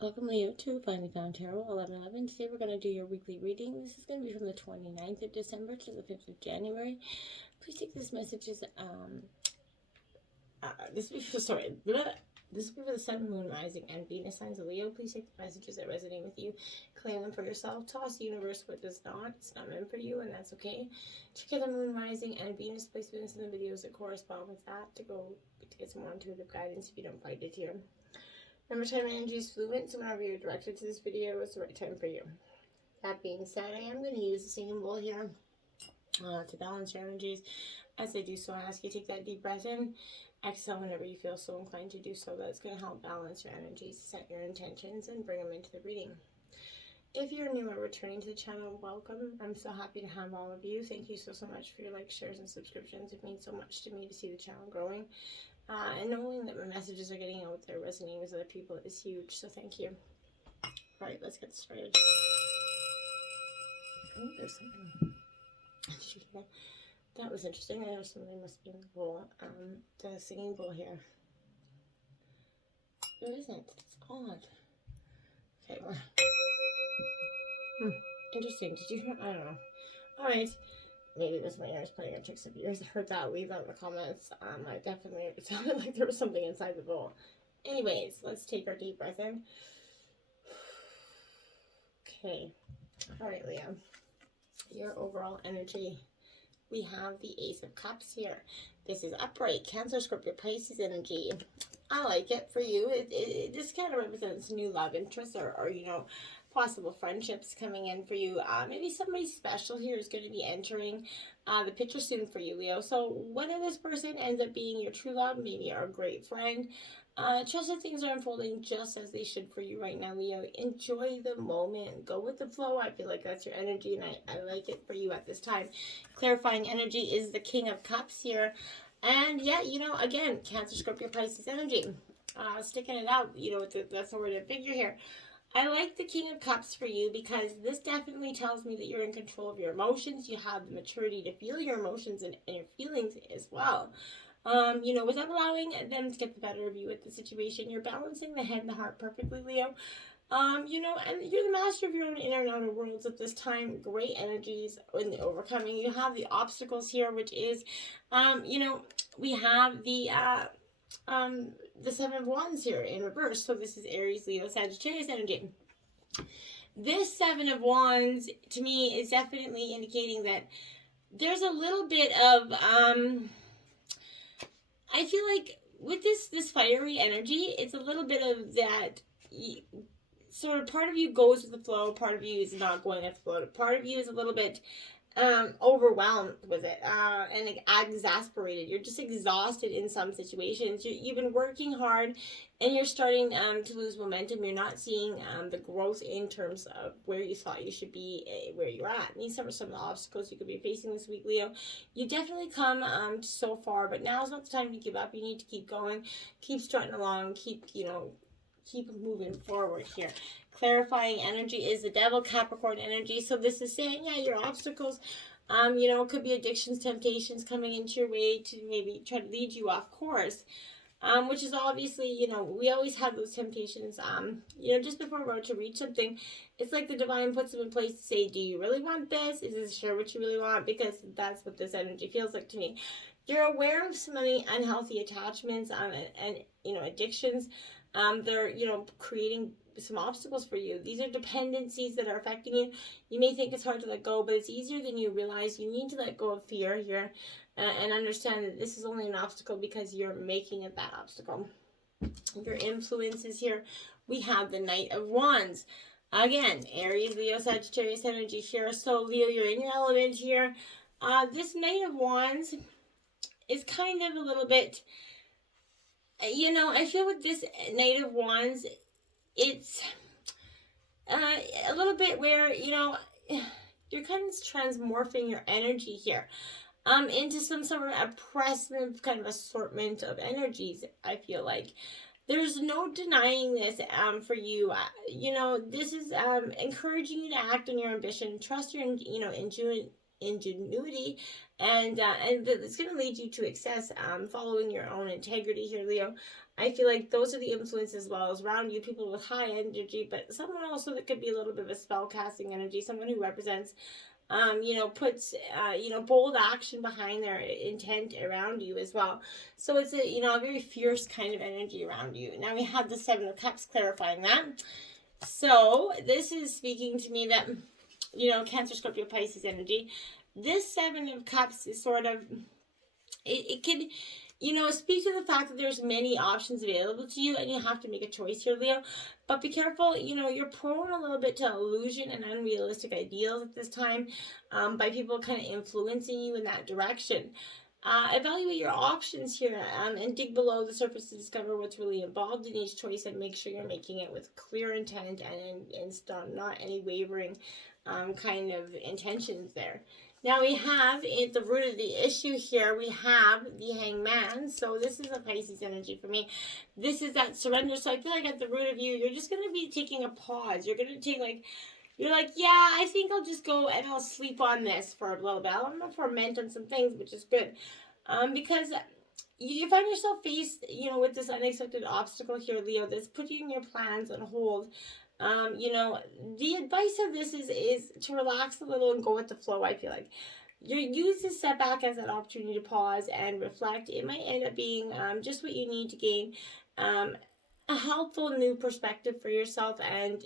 Welcome, Leo, to Finally Found Tarot 1111. Today we're going to do your weekly reading. This is going to be from the 29th of December to the 5th of January. Please take this message as, this will be for the Sun, Moon, Rising, and Venus signs of Leo. Please take the messages that resonate with you. Claim them for yourself. Toss the universe what does not. It's not meant for you, and that's okay. Check out the Moon, Rising, and Venus placements in the videos that correspond with that to get some more intuitive guidance if you don't find it here. Remember, time energy is fluent, so whenever you're directed to this video, it's the right time for you. That being said, I am going to use the singing bowl here to balance your energies. As I do so, I ask you to take that deep breath in. Exhale whenever you feel so inclined to do so. That's going to help balance your energies, set your intentions, and bring them into the reading. If you're new or returning to the channel, welcome. I'm so happy to have all of you. Thank you so much for your likes, shares, and subscriptions. It means so much to me to see the channel growing. And knowing that my messages are getting out there, resonating with other people is huge, so thank you. Alright, let's get started. Oh, there's something. That was interesting. I know something must be in the bowl. The singing bowl here. What is it? It's odd. Okay, well. Interesting. Did you hear? I don't know. Alright. Maybe it was my ears playing a tricks. If you guys heard that, leave that in the comments. I definitely, it sounded like there was something inside the bowl. Anyways, let's take our deep breath in. Okay. Alright, Leo. Your overall energy. We have the Ace of Cups here. This is upright, Cancer, Scorpio, Pisces energy. I like it for you. It just kind of represents new love interests or you know, possible friendships coming in for you. Maybe somebody special here is going to be entering the picture soon for you, Leo. So whether this person ends up being your true love, maybe your great friend, trust that things are unfolding just as they should for you right now, Leo. Enjoy the moment. Go with the flow. I feel like that's your energy, and I like it for you at this time. Clarifying energy is the King of Cups here. And yeah, you know, again, Cancer, Scorpio, Pisces energy. Sticking it out, you know, that's the word of figure here. I like the King of Cups for you because this definitely tells me that you're in control of your emotions. You have the maturity to feel your emotions and your feelings as well. You know, without allowing them to get the better of you at the situation. You're balancing the head and the heart perfectly, Leo. You know, and you're the master of your own inner and outer worlds at this time. Great energies in the overcoming. You have the obstacles here, which is, you know, we have the Seven of Wands here in reverse. So this is Aries, Leo, Sagittarius energy. This Seven of Wands, to me, is definitely indicating that there's a little bit of, I feel like with this fiery energy, it's a little bit of that, sort of part of you goes with the flow, part of you is not going with the flow, part of you is a little bit overwhelmed with it and exasperated. You're just exhausted in some situations. You've been working hard and you're starting to lose momentum. You're not seeing the growth in terms of where you thought you should be, where you're at. And these are some of the obstacles you could be facing this week, Leo. You definitely come so far, but now's not the time to give up. You need to keep going, keep strutting along, keep moving forward here. Clarifying energy is the Devil, Capricorn energy. So this is saying, yeah, your obstacles, you know, it could be addictions, temptations coming into your way to maybe try to lead you off course. Which is obviously, you know, we always have those temptations, you know, just before we're about to reach something. It's like the divine puts them in place to say, do you really want this? Is this sure what you really want? Because that's what this energy feels like to me. You're aware of so many unhealthy attachments and you know, addictions. They're, you know, creating some obstacles for you. These are dependencies that are affecting you. You may think it's hard to let go, but it's easier than you realize. You need to let go of fear here and understand that this is only an obstacle because you're making it that obstacle. Your influences here. We have the Knight of Wands. Again, Aries, Leo, Sagittarius energy here. So Leo, you're in your element here. This Knight of Wands is kind of a little bit, you know, I feel with this Knight of Wands, it's a little bit where, you know, you're kind of transmorphing your energy here into some sort of oppressive kind of assortment of energies, I feel like. There's no denying this for you. You know, this is encouraging you to act on your ambition. Trust your, you know, ingenuity, and it's going to lead you to success, following your own integrity here, Leo. I feel like those are the influences as well as around you, people with high energy, but someone also that could be a little bit of a spell casting energy, someone who represents, puts, bold action behind their intent around you as well. So it's a very fierce kind of energy around you. Now we have the Seven of Cups clarifying that. So this is speaking to me that, Cancer, Scorpio, Pisces energy. This Seven of Cups is sort of, it could, speak to the fact that there's many options available to you and you have to make a choice here, Leo. But be careful, you're prone a little bit to illusion and unrealistic ideals at this time, by people kind of influencing you in that direction. Evaluate your options here, and dig below the surface to discover what's really involved in each choice, and make sure you're making it with clear intent and not any wavering kind of intentions there. Now we have at the root of the issue here, we have the Hangman. So this is a Pisces energy for me. This is that surrender. So I feel like at the root of you, you're just going to be taking a pause. You're going to take you're like, yeah, I think I'll just go and I'll sleep on this for a little bit. I'll ferment on some things, which is good. Because you find yourself faced, with this unexpected obstacle here, Leo, that's putting your plans on hold. The advice of this is to relax a little and go with the flow. I feel like you use this setback as an opportunity to pause and reflect. It might end up being just what you need to gain a helpful new perspective for yourself, and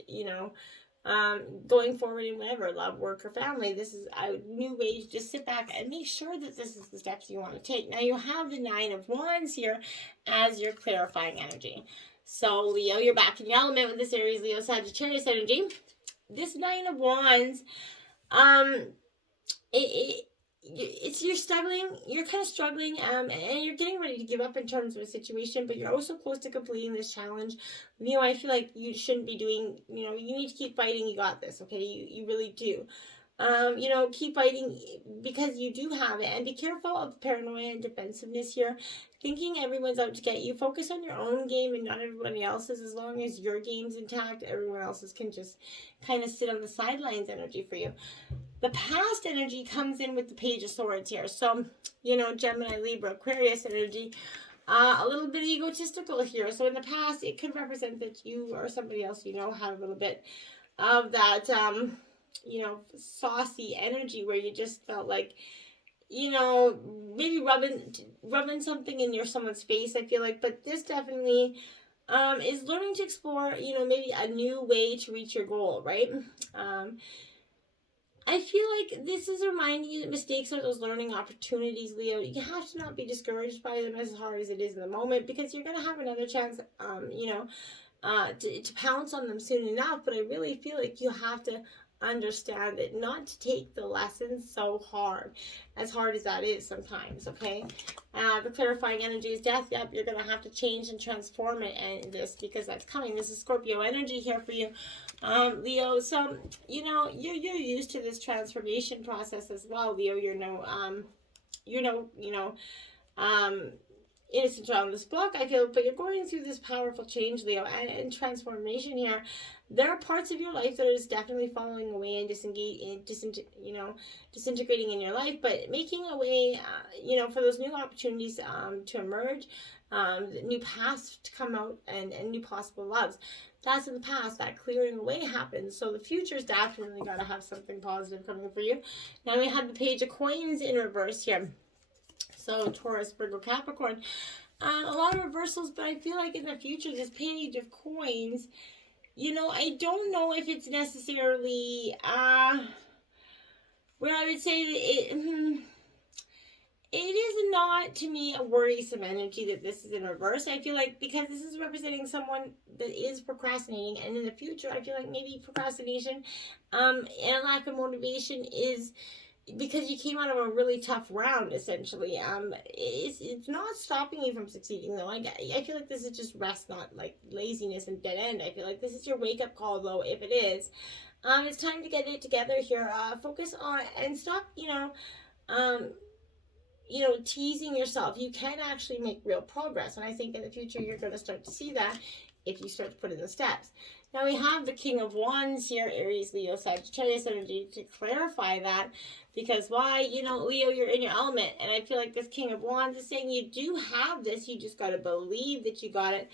going forward in whatever, love, work, or family. This is a new way to just sit back and make sure that this is the steps you want to take. Now you have the Nine of Wands here as your clarifying energy. So, Leo, you're back in your element with this Aries, Leo, Sagittarius energy. This Nine of Wands, it's you're kind of struggling, and you're getting ready to give up in terms of a situation, but you're also close to completing this challenge. Leo, I feel like you shouldn't be doing, you need to keep fighting. You got this, okay? You really do. Keep fighting because you do have it, and be careful of paranoia and defensiveness here. Thinking everyone's out to get you. Focus on your own game and not everybody else's. As long as your game's intact, everyone else's can just kind of sit on the sidelines energy for you. The past energy comes in with the Page of Swords here. So, Gemini, Libra, Aquarius energy. A little bit egotistical here. So in the past, it could represent that you or somebody else had a little bit of that, saucy energy where you just felt like, maybe rubbing something in someone's face, I feel like. But this definitely is learning to explore, maybe a new way to reach your goal, right? I feel like this is reminding you that mistakes are those learning opportunities, Leo. You have to not be discouraged by them as hard as it is in the moment, because you're going to have another chance, to pounce on them soon enough. But I really feel like you have to understand it, not to take the lessons so hard as that is sometimes, okay? The clarifying energy is death. Yep, you're going to have to change and transform it, and this, because that's coming. This is Scorpio energy here for you, Leo. So, you're used to this transformation process as well, Leo. Innocent around this block, I feel, but you're going through this powerful change, Leo, and transformation here. There are parts of your life that is definitely falling away and disintegrating in your life, but making a way, for those new opportunities to emerge, new paths to come out, and new possible loves. That's in the past. That clearing away happens. So the future's definitely got to have something positive coming for you. Now we have the Page of Coins in reverse here. So Taurus, Virgo, Capricorn. A lot of reversals, but I feel like in the future, this Page of Coins, I don't know if it's necessarily where I would say that it is not, to me, a worrisome energy that this is in reverse. I feel like because this is representing someone that is procrastinating, and in the future, I feel like maybe procrastination and a lack of motivation is because you came out of a really tough round, essentially. It's not stopping you from succeeding, though. I feel like this is just rest, not like laziness and dead end. I feel like this is your wake-up call, though, if it is. It's time to get it together here. Focus on, and stop, teasing yourself. You can actually make real progress, and I think in the future you're going to start to see that if you start to put in the steps. Now we have the King of Wands here, Aries, Leo, Sagittarius energy, to clarify that. Because why? You know, Leo, you're in your element. And I feel like this King of Wands is saying you do have this. You just got to believe that you got it.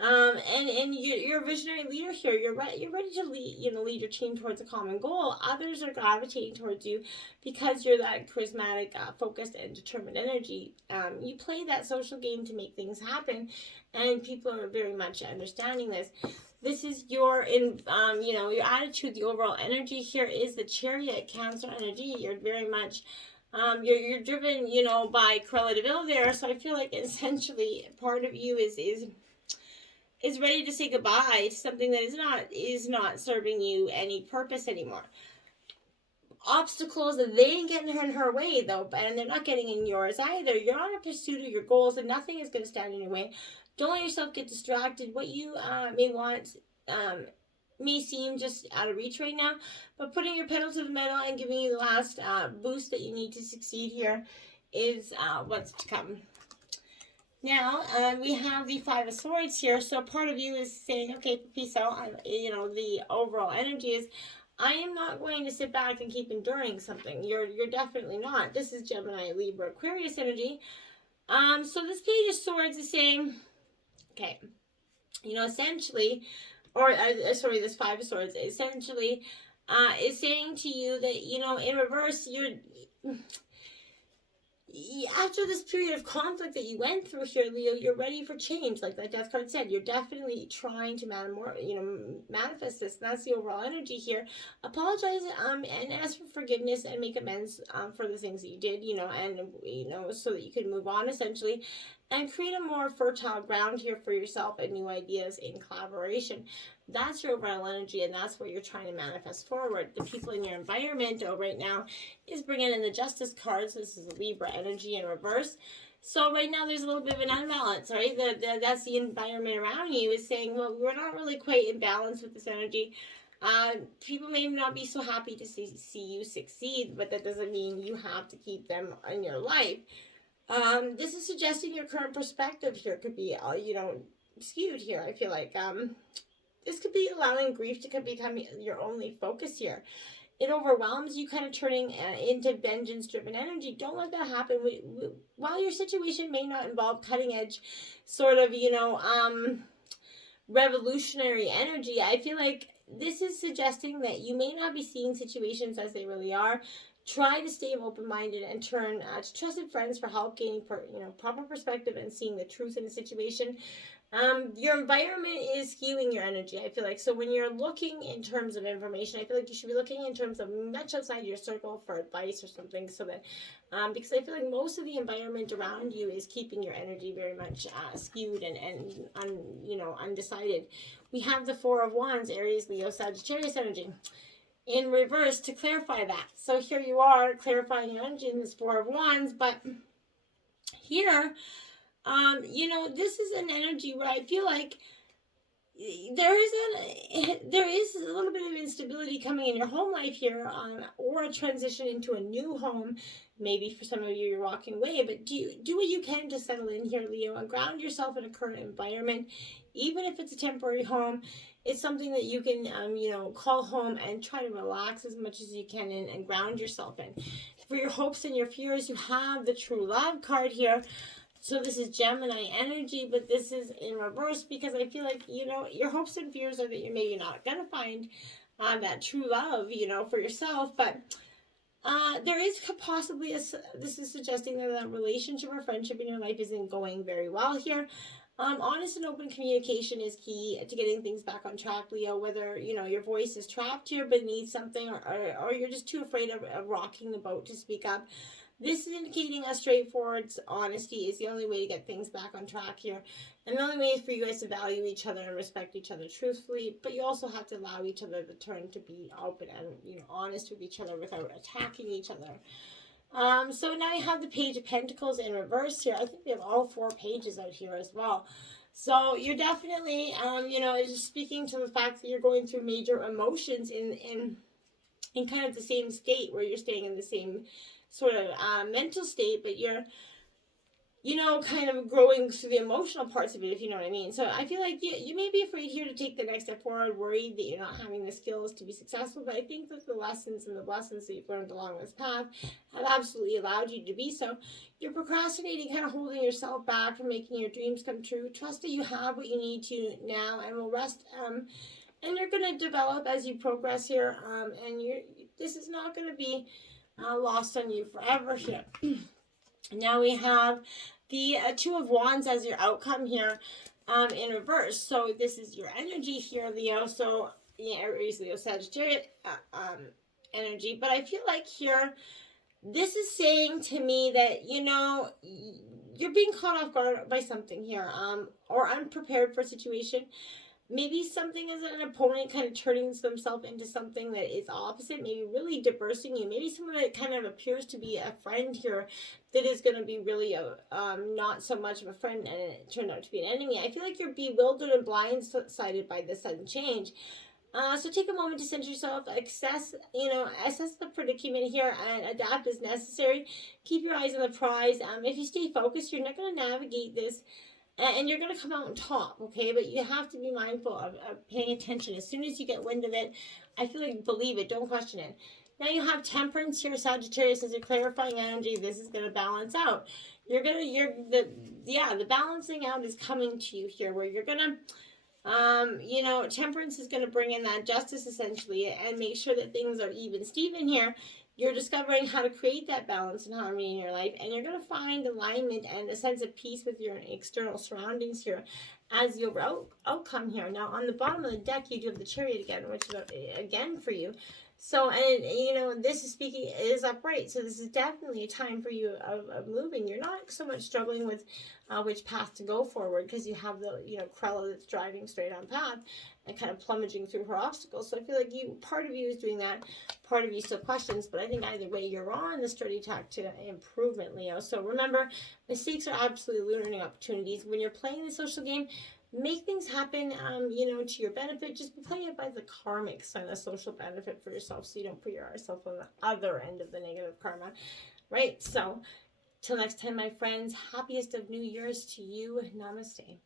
And you're a visionary leader here. You're ready to lead your team towards a common goal. Others are gravitating towards you because you're that charismatic, focused, and determined energy. You play that social game to make things happen, and people are very much understanding this. This is your your attitude. The overall energy here is the Chariot, Cancer energy. You're very much you're driven, by Cruella de Vil there. So I feel like essentially part of you is ready to say goodbye to something that is not serving you any purpose anymore. Obstacles, they ain't getting in her way though, and they're not getting in yours either. You're on a pursuit of your goals, and nothing is going to stand in your way. Don't let yourself get distracted. What you may want may seem just out of reach right now, but putting your pedal to the metal and giving you the last boost that you need to succeed here is what's to come. Now, we have the Five of Swords here, so part of you is saying, okay, peace out. The overall energy is, I am not going to sit back and keep enduring something. You're definitely not. This is Gemini, Libra, Aquarius energy. So this Page of Swords is saying, okay, essentially, this Five of Swords, essentially, is saying to you that, in reverse, after this period of conflict that you went through here, Leo, you're ready for change. Like that Death card said, you're definitely trying to manifest this. And that's the overall energy here. Apologize and ask for forgiveness and make amends for the things that you did, so that you can move on essentially and create a more fertile ground here for yourself and new ideas in collaboration. That's your overall energy, and that's what you're trying to manifest forward. The people in your environment right now is bringing in the Justice cards. This is Libra energy in reverse. So right now there's a little bit of an unbalance, right? That's the environment around you is saying, well, we're not really quite in balance with this energy. People may not be so happy to see you succeed, but that doesn't mean you have to keep them in your life. This is suggesting your current perspective here could be, skewed here. I feel like this could be allowing grief to become your only focus here. It overwhelms you, kind of turning into vengeance-driven energy. Don't let that happen. While your situation may not involve cutting-edge sort of, revolutionary energy, I feel like this is suggesting that you may not be seeing situations as they really are. Try to stay open-minded and turn to trusted friends for help, gaining proper perspective and seeing the truth in a situation. Your environment is skewing your energy, I feel like. So when you're looking in terms of information, I feel like you should be looking in terms of much outside your circle for advice or something, so that because I feel like most of the environment around you is keeping your energy very much skewed and undecided. We have the Four of Wands, Aries, Leo, Sagittarius energy in reverse to clarify that. So here you are clarifying your energy in this Four of Wands, but here, this is an energy where I feel like there is a little bit of instability coming in your home life here, or a transition into a new home. Maybe for some of you, you're walking away, but do what you can to settle in here, Leo, and ground yourself in a current environment. Even if it's a temporary home, it's something that you can, call home and try to relax as much as you can and ground yourself in. For your hopes and your fears, you have the True Love card here. So this is Gemini energy, but this is in reverse because I feel like, your hopes and fears are that you're maybe not going to find that true love, for yourself. But there is possibly, this is suggesting that relationship or friendship in your life isn't going very well here. Honest and open communication is key to getting things back on track, Leo, whether, your voice is trapped here beneath something or you're just too afraid of rocking the boat to speak up. This is indicating a straightforward honesty is the only way to get things back on track here. And the only way is for you guys to value each other and respect each other truthfully. But you also have to allow each other the turn to be open and, honest with each other without attacking each other. So now you have the Page of Pentacles in reverse here. I think they have all 4 pages out here as well. So you're definitely, just speaking to the fact that you're going through major emotions in kind of the same state where you're staying in the same sort of mental state, but you're you know, kind of growing through the emotional parts of it, if you know what I mean. So I feel like you may be afraid here to take the next step forward, worried that you're not having the skills to be successful. But I think that the lessons and the blessings that you've learned along this path have absolutely allowed you to be so. You're procrastinating, kind of holding yourself back from making your dreams come true. Trust that you have what you need to now, and will rest. And you're going to develop as you progress here. And this is not going to be lost on you forever here. Now we have the Two of Wands as your outcome here in reverse. So this is your energy here, Leo. So yeah, Aries, Leo, Sagittarius energy. But I feel like here, this is saying to me that, you know, you're being caught off guard by something here, or unprepared for a situation. Maybe something as an opponent kind of turning themselves into something that is opposite, maybe really diversing you. Maybe someone that kind of appears to be a friend here that is going to be really not so much of a friend, and it turned out to be an enemy. I feel like you're bewildered and blindsided by this sudden change. So take a moment to center yourself, assess the predicament here, and adapt as necessary. Keep your eyes on the prize. If you stay focused, you're not going to navigate this, and you're going to come out on top, okay? But you have to be mindful of paying attention. As soon as you get wind of it, I feel like believe it, don't question it. Now you have Temperance here, Sagittarius, as a clarifying energy. This is going to balance out. The balancing out is coming to you here, where you're going to, Temperance is going to bring in that justice essentially and make sure that things are even. Steven here, you're discovering how to create that balance and harmony in your life, and you're going to find alignment and a sense of peace with your external surroundings here as your outcome here. Now, on the bottom of the deck, you do have the Chariot again, which is again for you. So, and this is upright. So this is definitely a time for you of moving. You're not so much struggling with which path to go forward, because you have the, Krella that's driving straight on path and kind of plummeting through her obstacles. So I feel like part of you is doing that, part of you still questions, but I think either way you're on the sturdy tack to improvement, Leo. So remember, mistakes are absolutely learning opportunities. When you're playing the social game, make things happen, to your benefit. Just play it by the karmic sign of social benefit for yourself, so you don't put yourself on the other end of the negative karma, right? So, till next time, my friends, happiest of New Year's to you. Namaste.